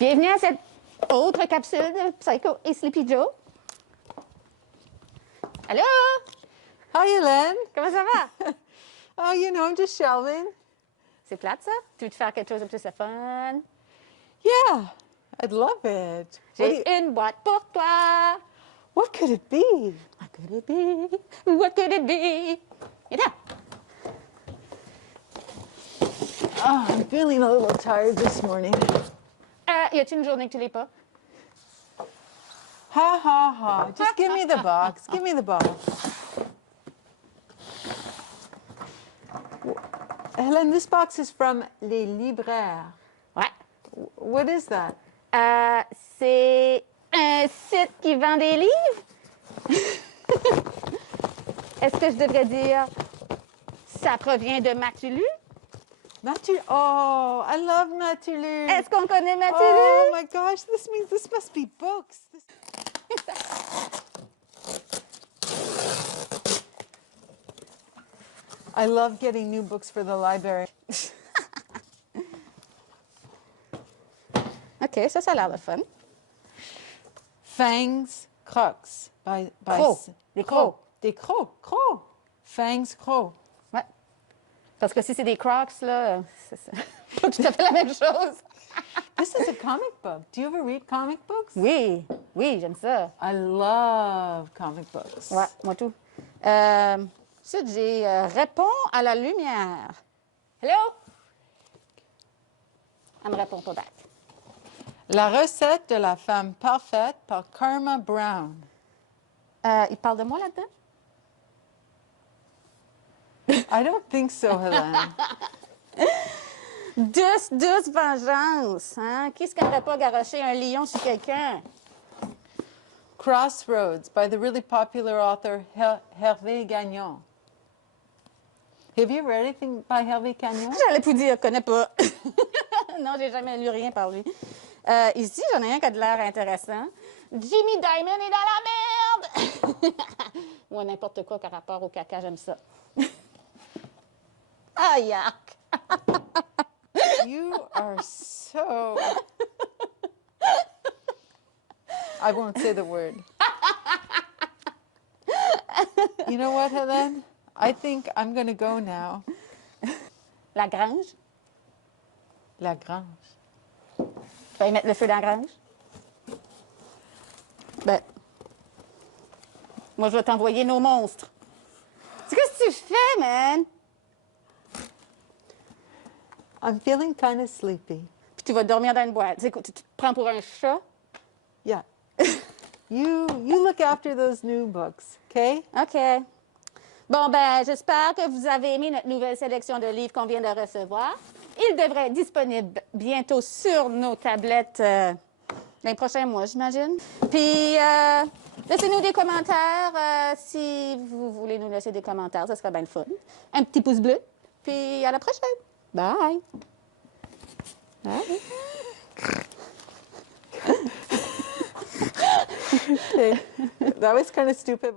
Bienvenue à cette autre capsule de Psycho et Sleepy Joe. Allô? Hi, Hélène. Comment ça va? Oh, you know, I'm just shelving. C'est plate, ça? Tu veux te faire quelque chose de plus fun? Yeah, I'd love it. J'ai une boîte pour toi. What could it be? What could it be? What could it be? Et là. Oh, I'm feeling a little tired this morning. Y a-t-il une journée que tu l'es pas? Ha, ha, ha. Just give me the box. Give me the box. Hélène, this box is from Les Libraires. Ouais. What is that? C'est un site qui vend des livres? Est-ce que je devrais dire ça provient de Matulu? Oh, I love Matulu. Est-ce qu'on connaît Matulu? Oh my gosh, this means this must be books. I love getting new books for the library. OK, ça a l'air de fun. Fangs Crocs. Crocs. Des crocs. Des crocs. Crocs. Fangs Crocs. Ouais. Parce que si c'est des Crocs, là, c'est pas tout à fait la même chose. This is a comic book. Do you ever read comic books? Oui, oui, j'aime ça. I love comic books. Ouais, moi tout. Ensuite, j'ai Réponds à la lumière. Hello? Elle me répond pas back. La recette de la femme parfaite par Karma Brown. Il parle de moi là-dedans? I don't think so, Hélène. Douce vengeance. Hein? Qui se n'aurait pas garoché un lion sur quelqu'un? Crossroads by the really popular author Hervé Gagnon. Have you read anything by Hervé Gagnon? J'allais vous dire, connais pas. Non, j'ai jamais lu rien par lui. Ici, j'en ai un qui a de l'air intéressant. Jimmy Diamond est dans la merde! Ou n'importe quoi par rapport au caca, j'aime ça. Ah, yuck! You are so... I won't say the word. You know what, Hélène? I think I'm going to go now. La grange? La grange. Tu vas y mettre le feu dans la grange? Ben, moi, je vais t'envoyer nos monstres. Qu'est-ce que tu fais, man? I'm feeling kind of sleepy. Puis tu vas dormir dans une boîte. Tu te prends pour un chat? Yeah. You look after those new books, okay? OK. Bon, ben, j'espère que vous avez aimé notre nouvelle sélection de livres qu'on vient de recevoir. Il devrait être disponible bientôt sur nos tablettes dans les prochains mois, j'imagine. Puis, laissez-nous des commentaires si vous voulez nous laisser des commentaires. Ça serait bien le fun. Un petit pouce bleu. Puis, à la prochaine. Bye. Bye. Okay. That was kind of stupid.